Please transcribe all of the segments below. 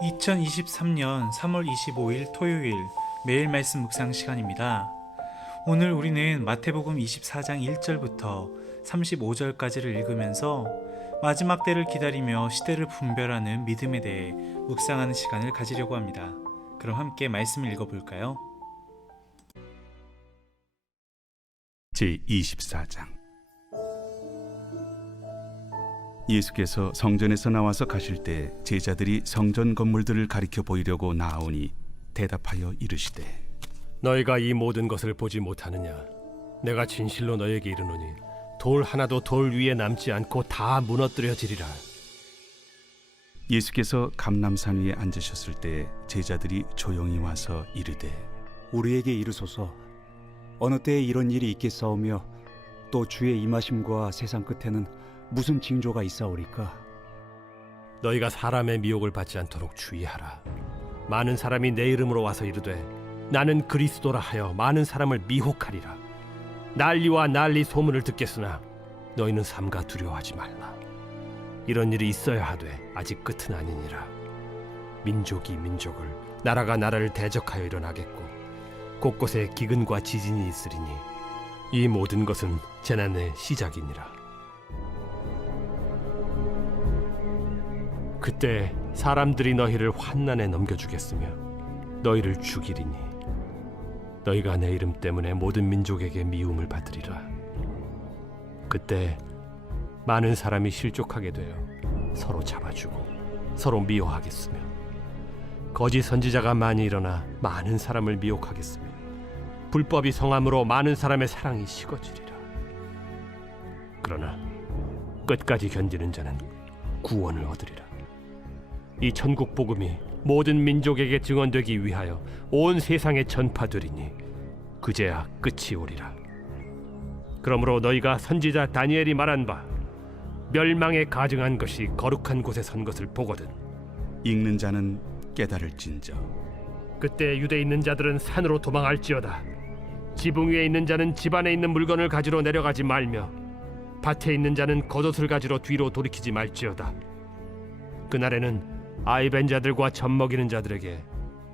2023년 3월 25일 토요일 매일 말씀 묵상 시간입니다. 오늘 우리는 마태복음 24장 1절부터 35절까지를 읽으면서 마지막 때를 기다리며 시대를 분별하는 믿음에 대해 묵상하는 시간을 가지려고 합니다. 그럼 함께 말씀을 읽어볼까요? 제24장. 예수께서 성전에서 나와서 가실 때 제자들이 성전 건물들을 가리켜 보이려고 나아오니 대답하여 이르시되, 너희가 이 모든 것을 보지 못하느냐? 내가 진실로 너희에게 이르노니 돌 하나도 돌 위에 남지 않고 다 무너뜨려지리라. 예수께서 감람산 위에 앉으셨을 때 제자들이 조용히 와서 이르되, 우리에게 이르소서, 어느 때에 이런 일이 있겠사오며 또 주의 임하심과 세상 끝에는 무슨 징조가 있사오리까? 너희가 사람의 미혹을 받지 않도록 주의하라. 많은 사람이 내 이름으로 와서 이르되 나는 그리스도라 하여 많은 사람을 미혹하리라. 난리와 난리 소문을 듣겠으나 너희는 삼가 두려워하지 말라. 이런 일이 있어야 하되 아직 끝은 아니니라. 민족이 민족을, 나라가 나라를 대적하여 일어나겠고 곳곳에 기근과 지진이 있으리니 이 모든 것은 재난의 시작이니라. 그때 사람들이 너희를 환난에 넘겨주겠으며 너희를 죽이리니 너희가 내 이름 때문에 모든 민족에게 미움을 받으리라. 그때 많은 사람이 실족하게 되어 서로 잡아주고 서로 미워하겠으며 거짓 선지자가 많이 일어나 많은 사람을 미혹하겠으며 불법이 성함으로 많은 사람의 사랑이 식어지리라. 그러나 끝까지 견디는 자는 구원을 얻으리라. 이 천국 복음이 모든 민족에게 증언되기 위하여 온 세상에 전파되리니 그제야 끝이 오리라. 그러므로 너희가 선지자 다니엘이 말한 바 멸망에 가증한 것이 거룩한 곳에 선 것을 보거든. 읽는 자는 깨달을진저. 그때 유대에 있는 자들은 산으로 도망할지어다. 지붕 위에 있는 자는 집 안에 있는 물건을 가지러 내려가지 말며 밭에 있는 자는 겉옷을 가지러 뒤로 돌이키지 말지어다. 그날에는 아이벤 자들과 젖먹이는 자들에게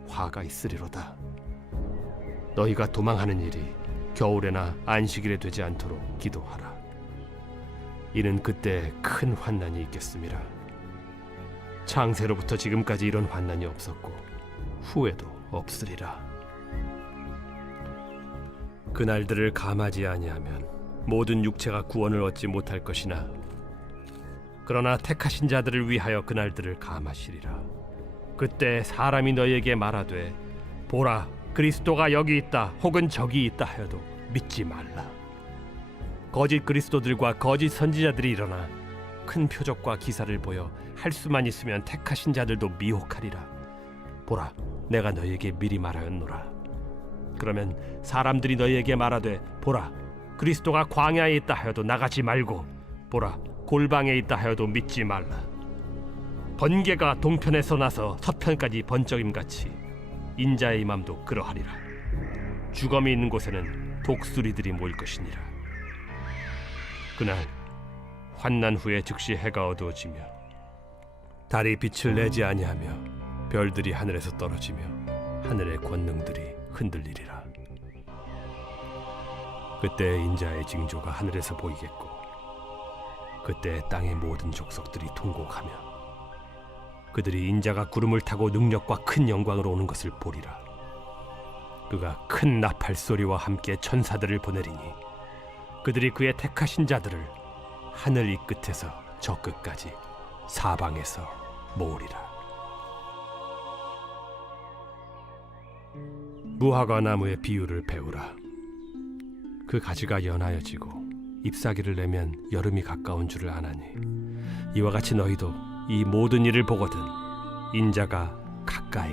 화가 있으리로다. 너희가 도망하는 일이 겨울에나 안식일에 되지 않도록 기도하라. 이는 그때 큰 환난이 있겠음이라. 창세로부터 지금까지 이런 환난이 없었고 후에도 없으리라. 그날들을 감하지 아니하면 모든 육체가 구원을 얻지 못할 것이나 그러나 택하신 자들을 위하여 그날들을 감하시리라. 그때 사람이 너희에게 말하되 보라, 그리스도가 여기 있다 혹은 저기 있다 하여도 믿지 말라. 거짓 그리스도들과 거짓 선지자들이 일어나 큰 표적과 기사를 보여 할 수만 있으면 택하신 자들도 미혹하리라. 보라, 내가 너희에게 미리 말하였노라. 그러면 사람들이 너희에게 말하되 보라, 그리스도가 광야에 있다 하여도 나가지 말고 보라, 골방에 있다 하여도 믿지 말라. 번개가 동편에서 나서 서편까지 번쩍임같이 인자의 임함도 그러하리라. 주검이 있는 곳에는 독수리들이 모일 것이니라. 그날 환난 후에 즉시 해가 어두워지며 달이 빛을 내지 아니하며 별들이 하늘에서 떨어지며 하늘의 권능들이 흔들리리라. 그때 인자의 징조가 하늘에서 보이겠고 그때 땅의 모든 족속들이 통곡하며 그들이 인자가 구름을 타고 능력과 큰 영광으로 오는 것을 보리라. 그가 큰 나팔 소리와 함께 천사들을 보내리니 그들이 그의 택하신 자들을 하늘 이 끝에서 저 끝까지 사방에서 모으리라. 무화과 나무의 비유를 배우라. 그 가지가 연하여지고 잎사귀를 내면 여름이 가까운 줄을 아나니 이와 같이 너희도 이 모든 일을 보거든 인자가 가까이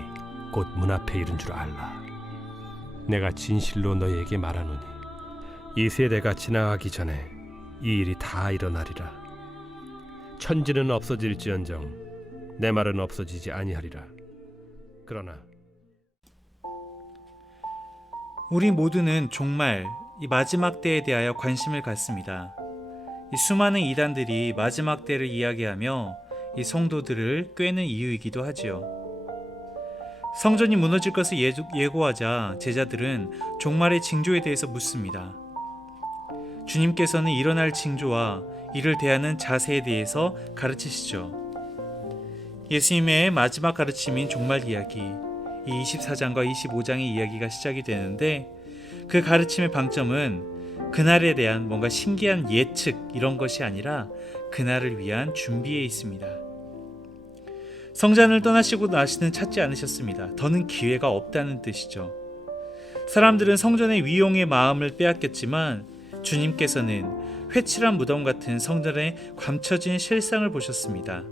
곧 문 앞에 이른 줄 알라. 내가 진실로 너희에게 말하노니 이 세대가 지나가기 전에 이 일이 다 일어나리라. 천지는 없어질지언정 내 말은 없어지지 아니하리라. 그러나 우리 모두는 종말, 이 마지막 때에 대하여 관심을 갖습니다. 이 수많은 이단들이 마지막 때를 이야기하며 이 성도들을 꿰는 이유이기도 하지요. 성전이 무너질 것을 예고하자 제자들은 종말의 징조에 대해서 묻습니다. 주님께서는 일어날 징조와 이를 대하는 자세에 대해서 가르치시죠. 예수님의 마지막 가르침인 종말 이야기, 이 24장과 25장의 이야기가 시작이 되는데, 그 가르침의 방점은 그날에 대한 뭔가 신기한 예측 이런 것이 아니라 그날을 위한 준비에 있습니다. 성전을 떠나시고 나시는 찾지 않으셨습니다. 더는 기회가 없다는 뜻이죠. 사람들은 성전의 위용의 마음을 빼앗겼지만 주님께서는 회칠한 무덤 같은 성전에 감춰진 실상을 보셨습니다.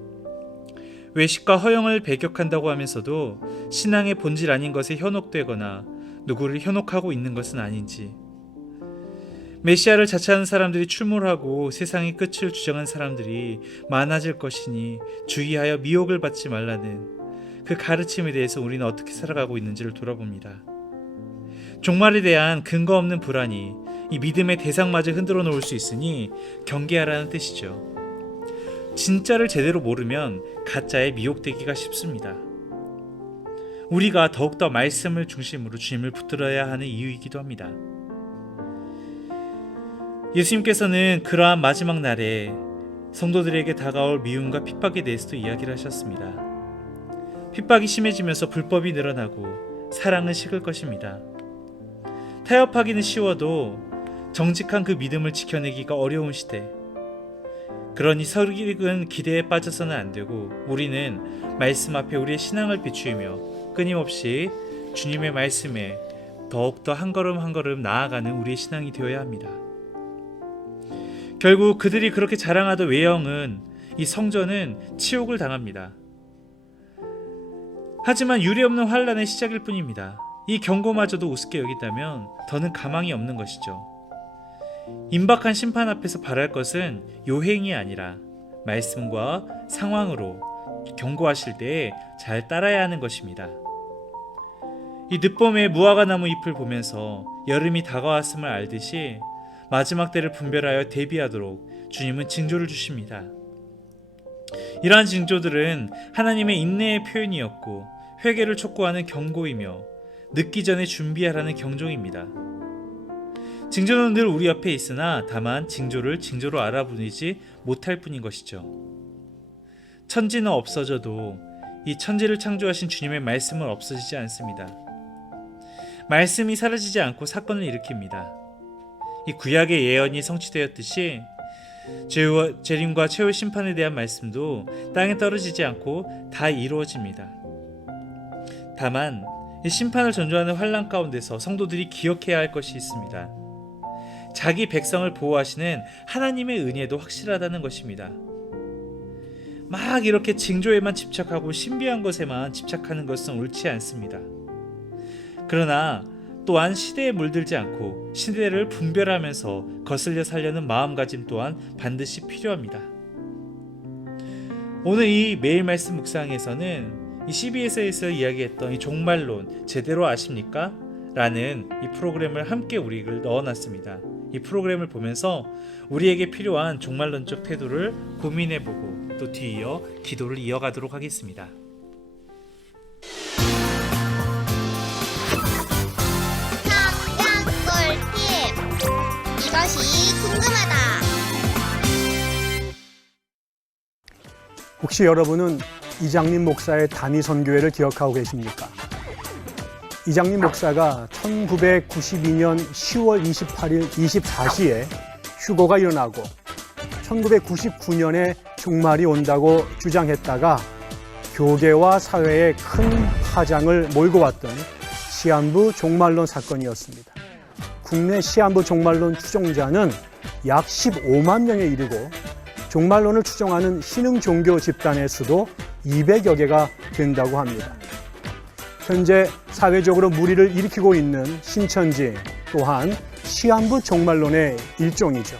외식과 허영을 배격한다고 하면서도 신앙의 본질 아닌 것에 현혹되거나 누구를 현혹하고 있는 것은 아닌지, 메시아를 자처하는 사람들이 출몰하고 세상의 끝을 주장한 사람들이 많아질 것이니 주의하여 미혹을 받지 말라는 그 가르침에 대해서 우리는 어떻게 살아가고 있는지를 돌아봅니다. 종말에 대한 근거 없는 불안이 이 믿음의 대상마저 흔들어 놓을 수 있으니 경계하라는 뜻이죠. 진짜를 제대로 모르면 가짜에 미혹되기가 쉽습니다. 우리가 더욱더 말씀을 중심으로 주님을 붙들어야 하는 이유이기도 합니다. 예수님께서는 그러한 마지막 날에 성도들에게 다가올 미움과 핍박에 대해서도 이야기를 하셨습니다. 핍박이 심해지면서 불법이 늘어나고 사랑은 식을 것입니다. 타협하기는 쉬워도 정직한 그 믿음을 지켜내기가 어려운 시대, 그러니 설익은 기대에 빠져서는 안 되고 우리는 말씀 앞에 우리의 신앙을 비추이며 끊임없이 주님의 말씀에 더욱더 한 걸음 한 걸음 나아가는 우리의 신앙이 되어야 합니다. 결국 그들이 그렇게 자랑하던 외형은, 이 성전은 치욕을 당합니다. 하지만 유례없는 환란의 시작일 뿐입니다. 이 경고마저도 우습게 여긴다면 더는 가망이 없는 것이죠. 임박한 심판 앞에서 바랄 것은 요행이 아니라 말씀과 상황으로 경고하실 때에 잘 따라야 하는 것입니다. 이 늦봄의 무화과 나무 잎을 보면서 여름이 다가왔음을 알듯이 마지막 때를 분별하여 대비하도록 주님은 징조를 주십니다. 이러한 징조들은 하나님의 인내의 표현이었고 회개를 촉구하는 경고이며 늦기 전에 준비하라는 경종입니다. 징조는 늘 우리 옆에 있으나 다만 징조를 징조로 알아보지 못할 뿐인 것이죠. 천지는 없어져도 이 천지를 창조하신 주님의 말씀은 없어지지 않습니다. 말씀이 사라지지 않고 사건을 일으킵니다. 이 구약의 예언이 성취되었듯이 재림과 최후의 심판에 대한 말씀도 땅에 떨어지지 않고 다 이루어집니다. 다만 이 심판을 전조하는 환란 가운데서 성도들이 기억해야 할 것이 있습니다. 자기 백성을 보호하시는 하나님의 은혜도 확실하다는 것입니다. 막 이렇게 징조에만 집착하고 신비한 것에만 집착하는 것은 옳지 않습니다. 그러나 또한 시대에 물들지 않고 시대를 분별하면서 거슬려 살려는 마음가짐 또한 반드시 필요합니다. 오늘 이 매일 말씀 묵상에서는 이 CBS에서 이야기했던 이 종말론 제대로 아십니까? 라는 이 프로그램을 함께 우리를 넣어놨습니다. 이 프로그램을 보면서 우리에게 필요한 종말론적 태도를 고민해보고 또 뒤이어 기도를 이어가도록 하겠습니다. 성경 꿀팁. 이것이 궁금하다. 혹시 여러분은 이장림 목사의 단위 선교회를 기억하고 계십니까? 이장림 목사가 1992년 10월 28일 24시에 휴거가 일어나고 1999년에 종말이 온다고 주장했다가 교계와 사회에 큰 파장을 몰고 왔던 시한부 종말론 사건이었습니다. 국내 시한부 종말론 추종자는 약 15만 명에 이르고 종말론을 추종하는 신흥 종교 집단의 수도 200여 개가 된다고 합니다. 현재 사회적으로 물의를 일으키고 있는 신천지 또한 시한부 종말론의 일종이죠.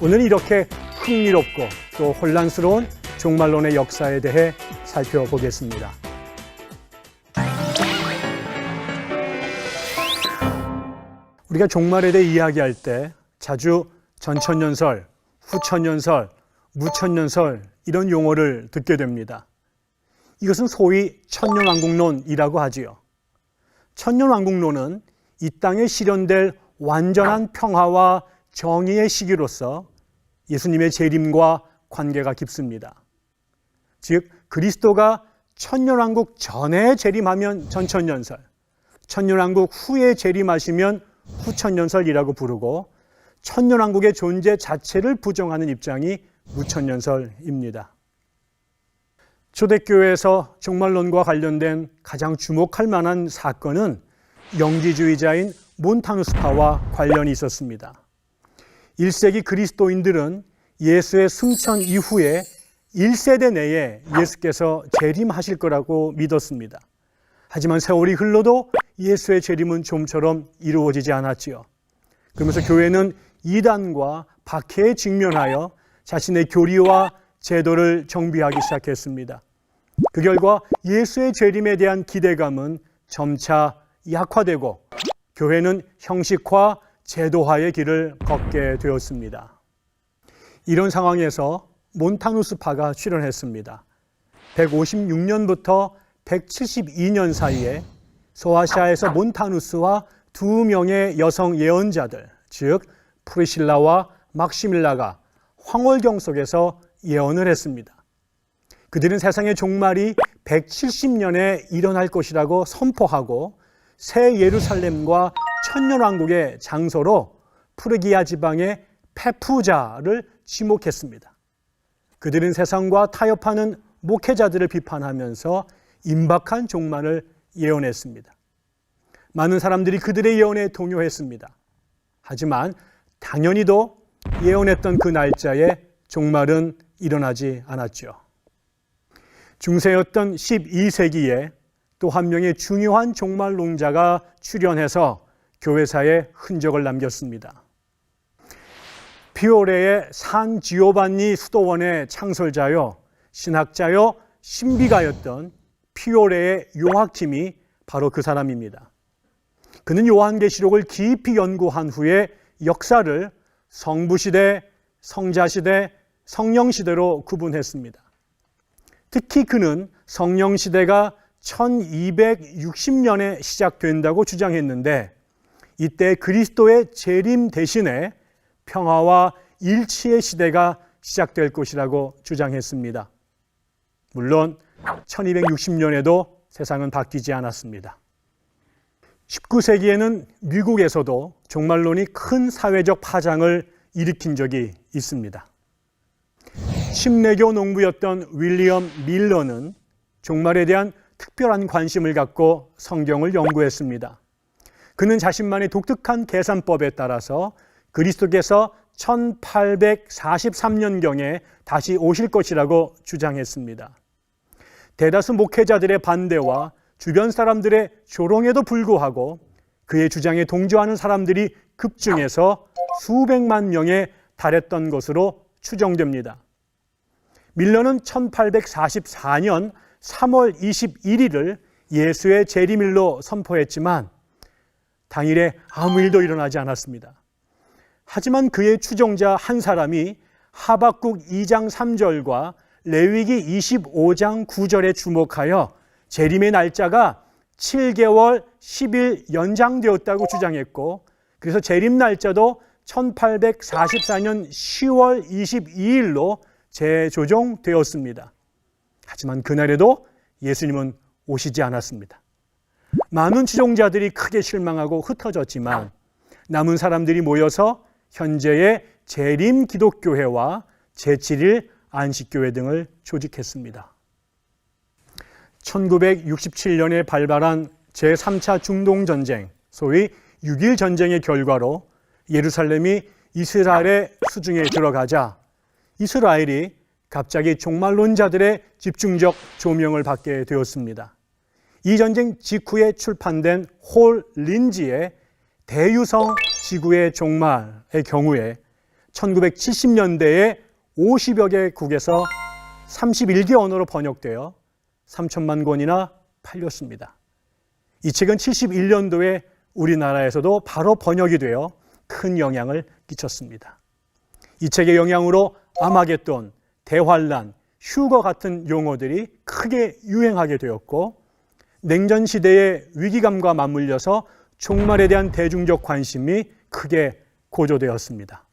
오늘은 이렇게 흥미롭고 또 혼란스러운 종말론의 역사에 대해 살펴보겠습니다. 우리가 종말에 대해 이야기할 때 자주 전천년설, 후천년설, 무천년설 이런 용어를 듣게 됩니다. 이것은 소위 천년왕국론이라고 하지요. 천년왕국론은 이 땅에 실현될 완전한 평화와 정의의 시기로서 예수님의 재림과 관계가 깊습니다. 즉 그리스도가 천년왕국 전에 재림하면 전천년설, 천년왕국 후에 재림하시면 후천년설이라고 부르고 천년왕국의 존재 자체를 부정하는 입장이 무천년설입니다. 초대교회에서 종말론과 관련된 가장 주목할 만한 사건은 영지주의자인 몬타누스파와 관련이 있었습니다. 1세기 그리스도인들은 예수의 승천 이후에 1세대 내에 예수께서 재림하실 거라고 믿었습니다. 하지만 세월이 흘러도 예수의 재림은 좀처럼 이루어지지 않았지요. 그러면서 교회는 이단과 박해에 직면하여 자신의 교리와 제도를 정비하기 시작했습니다. 그 결과 예수의 재림에 대한 기대감은 점차 약화되고 교회는 형식화, 제도화의 길을 걷게 되었습니다. 이런 상황에서 몬타누스파가 출현했습니다. 156년부터 172년 사이에 소아시아에서 몬타누스와 2명의 여성 예언자들, 즉 프리실라와 막시밀라가 황홀경 속에서 예언을 했습니다. 그들은 세상의 종말이 170년에 일어날 것이라고 선포하고 새 예루살렘과 천년왕국의 장소로 프르기아 지방의 페푸자를 지목했습니다. 그들은 세상과 타협하는 목회자들을 비판하면서 임박한 종말을 예언했습니다. 많은 사람들이 그들의 예언에 동요했습니다. 하지만 당연히도 예언했던 그 날짜에 종말은 일어나지 않았죠. 중세였던 12세기에 또 한 명의 중요한 종말론자가 출현해서 교회사에 흔적을 남겼습니다. 피오레의 산 지오반니 수도원의 창설자요, 신학자요, 신비가였던 피오레의 요하킴이 바로 그 사람입니다. 그는 요한계시록을 깊이 연구한 후에 역사를 성부시대, 성자시대, 성령시대로 구분했습니다. 특히 그는 성령시대가 1260년에 시작된다고 주장했는데 이때 그리스도의 재림 대신에 평화와 일치의 시대가 시작될 것이라고 주장했습니다. 물론 1260년에도 세상은 바뀌지 않았습니다. 19세기에는 미국에서도 종말론이 큰 사회적 파장을 일으킨 적이 있습니다. 침례교 농부였던 윌리엄 밀러는 종말에 대한 특별한 관심을 갖고 성경을 연구했습니다. 그는 자신만의 독특한 계산법에 따라서 그리스도께서 1843년경에 다시 오실 것이라고 주장했습니다. 대다수 목회자들의 반대와 주변 사람들의 조롱에도 불구하고 그의 주장에 동조하는 사람들이 급증해서 수백만 명에 달했던 것으로 추정됩니다. 밀러는 1844년 3월 21일을 예수의 재림일로 선포했지만 당일에 아무 일도 일어나지 않았습니다. 하지만 그의 추종자 한 사람이 하박국 2장 3절과 레위기 25장 9절에 주목하여 재림의 날짜가 7개월 10일 연장되었다고 주장했고 그래서 재림 날짜도 1844년 10월 22일로 재조정되었습니다. 하지만 그날에도 예수님은 오시지 않았습니다. 많은 추종자들이 크게 실망하고 흩어졌지만 남은 사람들이 모여서 현재의 재림 기독교회와 제7일 안식교회 등을 조직했습니다. 1967년에 발발한 제3차 중동전쟁, 소위 6.1 전쟁의 결과로 예루살렘이 이스라엘의 수중에 들어가자 이스라엘이 갑자기 종말론자들의 집중적 조명을 받게 되었습니다. 이 전쟁 직후에 출판된 홀 린지의 대유성 지구의 종말의 경우에 1970년대에 50여 개국에서 31개 언어로 번역되어 3천만 권이나 팔렸습니다. 이 책은 71년도에 우리나라에서도 바로 번역이 되어 큰 영향을 끼쳤습니다. 이 책의 영향으로 아마겟돈, 대환란, 휴거 같은 용어들이 크게 유행하게 되었고 냉전 시대의 위기감과 맞물려서 종말에 대한 대중적 관심이 크게 고조되었습니다.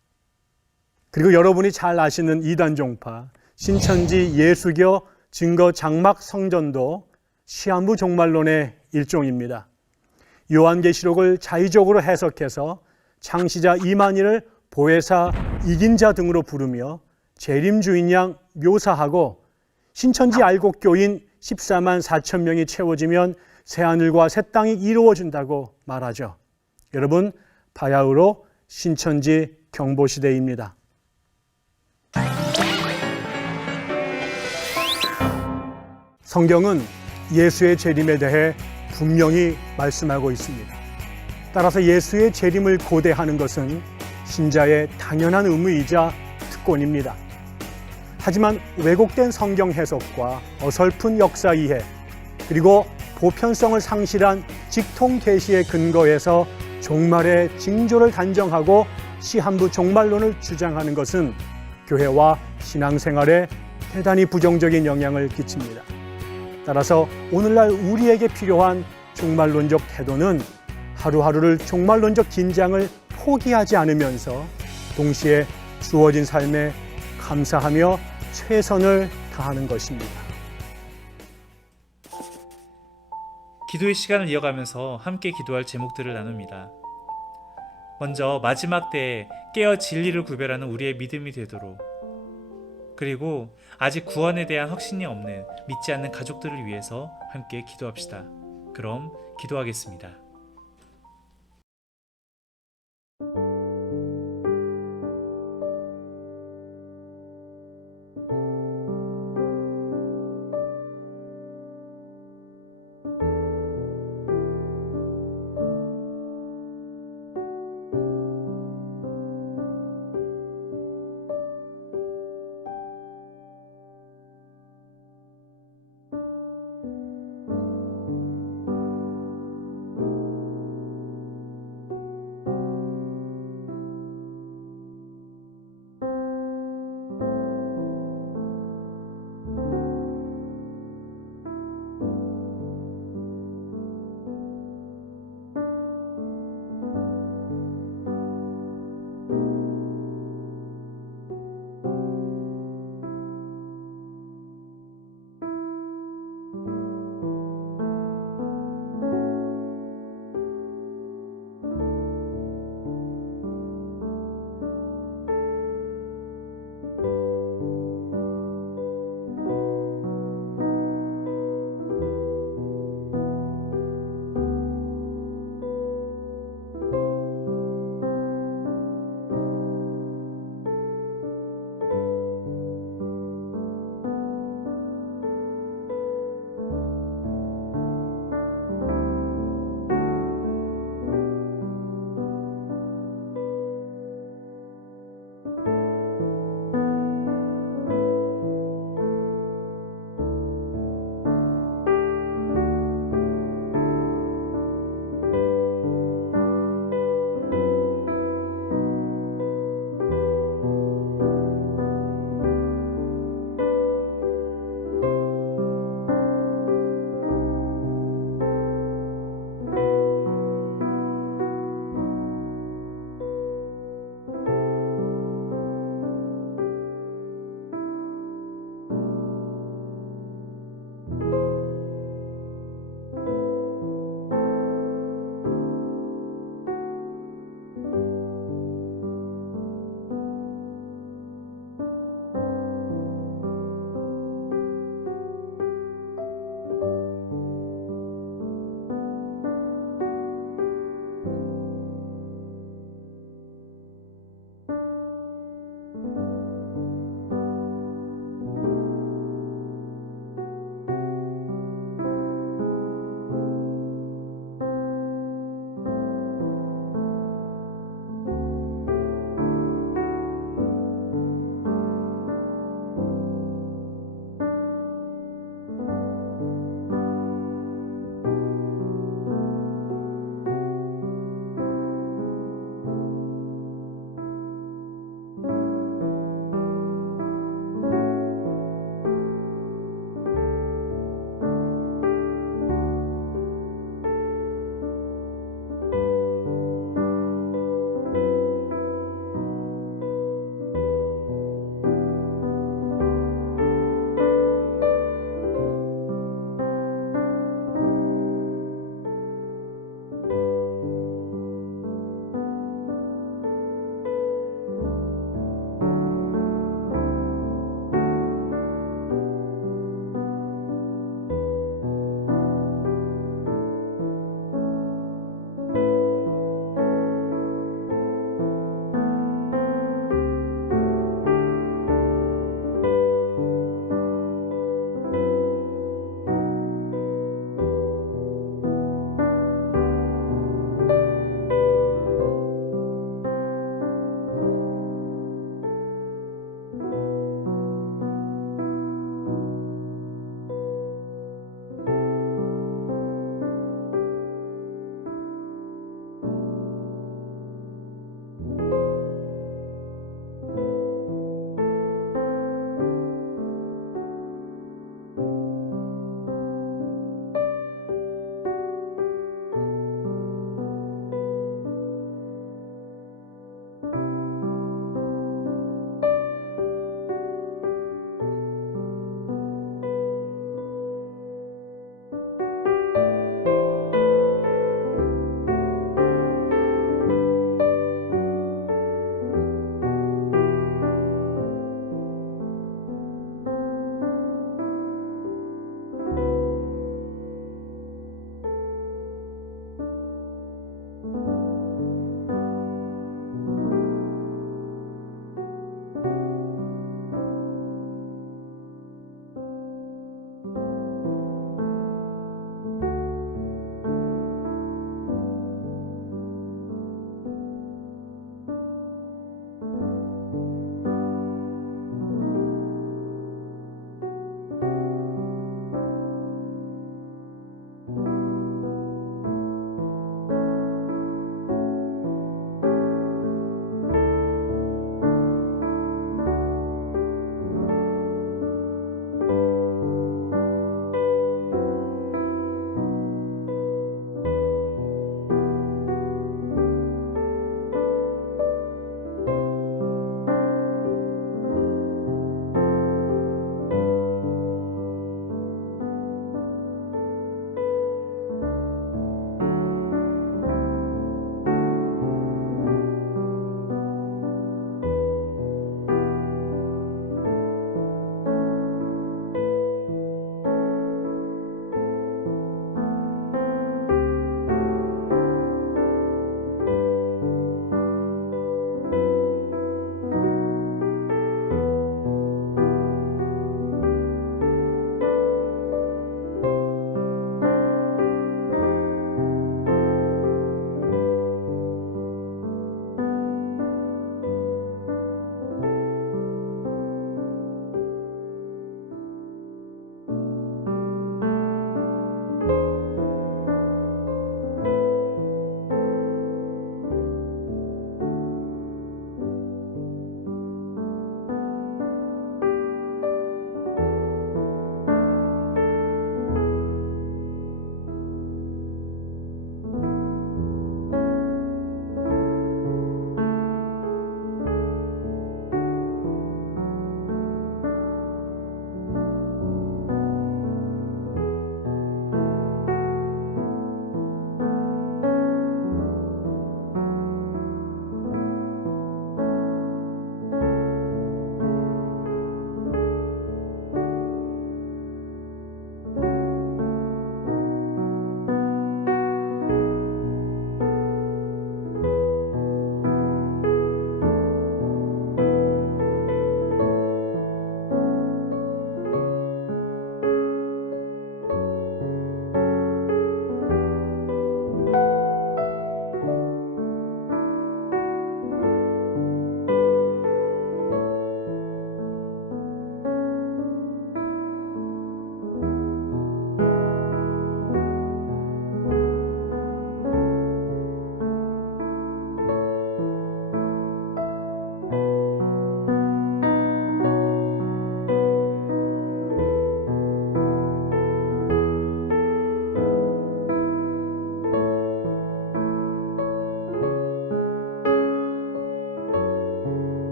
그리고 여러분이 잘 아시는 이단 종파, 신천지 예수교 증거 장막 성전도 시한부 종말론의 일종입니다. 요한계시록을 자의적으로 해석해서 창시자 이만희를 보혜사 이긴 자 등으로 부르며 재림주인 양 묘사하고 신천지 알곡교인 14만 4천 명이 채워지면 새하늘과 새 땅이 이루어진다고 말하죠. 여러분, 바야흐로 신천지 경보시대입니다. 성경은 예수의 재림에 대해 분명히 말씀하고 있습니다. 따라서 예수의 재림을 고대하는 것은 신자의 당연한 의무이자 특권입니다. 하지만 왜곡된 성경 해석과 어설픈 역사 이해, 그리고 보편성을 상실한 직통 계시의 근거에서 종말의 징조를 단정하고 시한부 종말론을 주장하는 것은 교회와 신앙생활에 대단히 부정적인 영향을 끼칩니다. 따라서 오늘날 우리에게 필요한 종말론적 태도는 하루하루를 종말론적 긴장을 포기하지 않으면서 동시에 주어진 삶에 감사하며 최선을 다하는 것입니다. 기도의 시간을 이어가면서 함께 기도할 제목들을 나눕니다. 먼저 마지막 때에 깨어 진리를 구별하는 우리의 믿음이 되도록, 그리고 아직 구원에 대한 확신이 없는 믿지 않는 가족들을 위해서 함께 기도합시다. 그럼 기도하겠습니다.